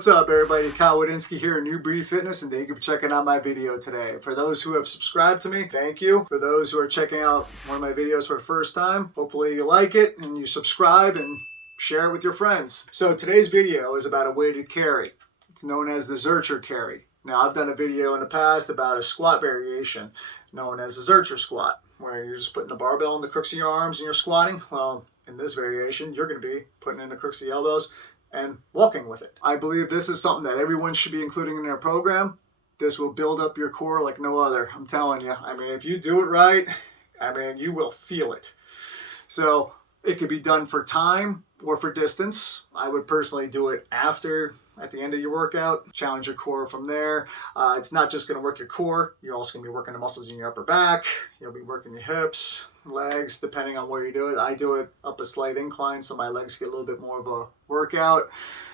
What's up, everybody? Kyle Wadinsky here at New Breed Fitness, and thank you for checking out my video today. For those who have subscribed to me, thank you. For those who are checking out one of my videos for the first time, hopefully you like it and you subscribe and share it with your friends. So today's video is about a weighted carry. It's known as the Zercher carry. Now, I've done a video in the past about a squat variation known as the Zercher squat, where you're just putting the barbell in the crooks of your arms and you're squatting. Well, in this variation, you're going to be putting in the crooks of the elbows and walking with it. I believe this is something that everyone should be including in their program. This will build up your core like no other. I'm telling you. I mean, if you do it right, I mean, you will feel it. So it could be done for time or for distance. I would personally do it at the end of your workout. Challenge your core from there. It's not just going to work your core. You're also going to be working the muscles in your upper back. You'll be working your hips, legs, depending on where you do it. I do it up a slight incline, so my legs get a little bit more of a workout.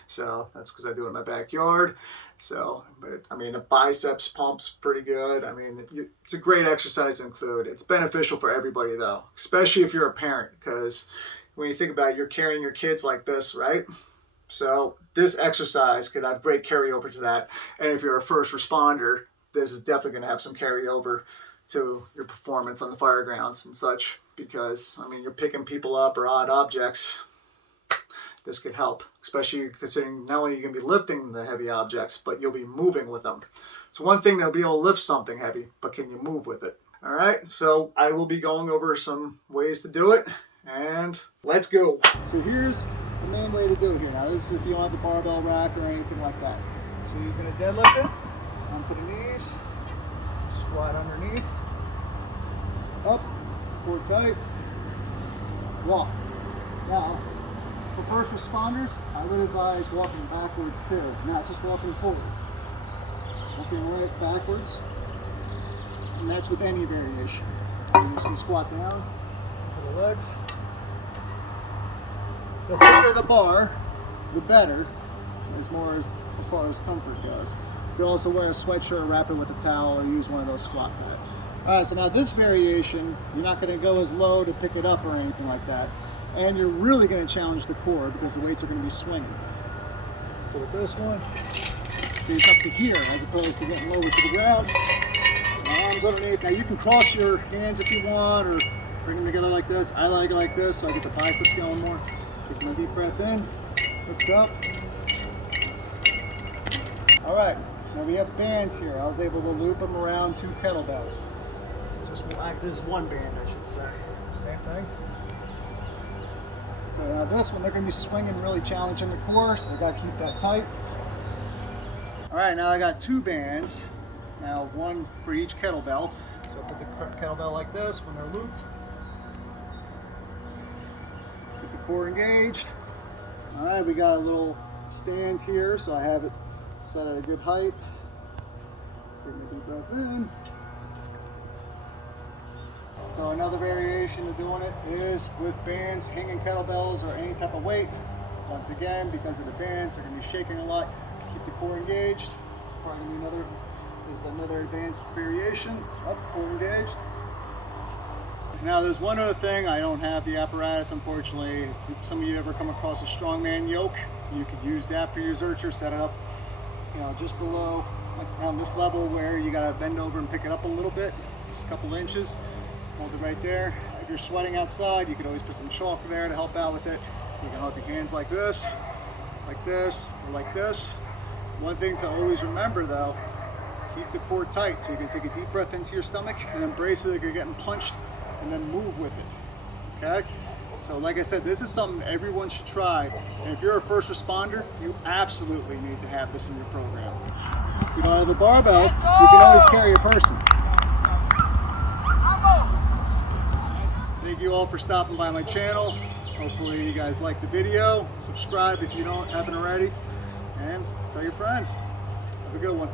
So that's because I do it in my backyard. So, but I mean, the biceps pump's pretty good. I mean, it's a great exercise to include. It's beneficial for everybody though, especially if you're a parent, because when you think about it, you're carrying your kids like this, right? So this exercise could have great carryover to that. And if you're a first responder, this is definitely going to have some carryover to your performance on the fire grounds and such, because I mean, you're picking people up or odd objects. This could help, especially considering not only are you going to be lifting the heavy objects, but you'll be moving with them. It's one thing to be able to lift something heavy, but can you move with it? All right, so I will be going over some ways to do it, and let's go. So here's the main way to do it here. Now this is if you don't have a barbell rack or anything like that. So you're going to deadlift it onto the knees, squat underneath, up, core tight, walk. Now, for first responders, I would advise walking backwards too, not just walking forwards. Walking right backwards, and that's with any variation. You're just going to squat down into the legs. The thicker the bar, the better, as far as comfort goes. You can also wear a sweatshirt, wrap it with a towel, or use one of those squat pads. All right, so now this variation, you're not going to go as low to pick it up or anything like that. And you're really going to challenge the core because the weights are going to be swinging. So with this one, so it's up to here as opposed to getting lower to the ground. Arms underneath. Now you can cross your hands if you want, or bring them together like this. I like it like this, so I get the biceps going more. Taking a deep breath in, lift up. All right, now we have bands here. I was able to loop them around 2 kettlebells. Just like this one band, I should say. Same thing. So now this one, they're going to be swinging, really challenging the core, so I got to keep that tight. All right, now I got 2 bands. Now one for each kettlebell. So put the kettlebell like this when they're looped. Get the core engaged. All right, we got a little stand here, so I have it set at a good height. Take a deep breath in. So another variation of doing it is with bands, hanging kettlebells, or any type of weight. Once again, because of the bands, they're going to be shaking a lot. Keep the core engaged. It's probably going to be another advanced variation. Up, core engaged. Now there's one other thing. I don't have the apparatus, unfortunately. If some of you ever come across a strongman yoke, you could use that for your Zercher. Set it up, just below, like around this level, where you got to bend over and pick it up a little bit, just a couple inches. Hold it right there. If you're sweating outside, you could always put some chalk there to help out with it. You can hold your hands like this, or like this. One thing to always remember though, keep the core tight so you can take a deep breath into your stomach and embrace it like you're getting punched, and then move with it, okay? So like I said, this is something everyone should try. And if you're a first responder, you absolutely need to have this in your program. If you don't have a barbell, you can always carry a person. Thank you all for stopping by my channel. Hopefully you guys liked the video. Subscribe if you haven't already, and tell your friends. Have a good one.